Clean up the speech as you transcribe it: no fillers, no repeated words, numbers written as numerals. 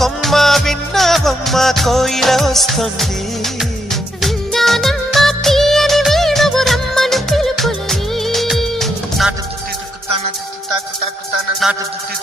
కొమ్మ విన్నావమ్మ కోయిల వస్తుంది. విన్నానమ్మ తీయని వేణువు రమ్మను పిలుపులని. నాటు దుత్తి దుక్కుతాన దుత్తి తాకు తాకుతాన నాటు దుత్తి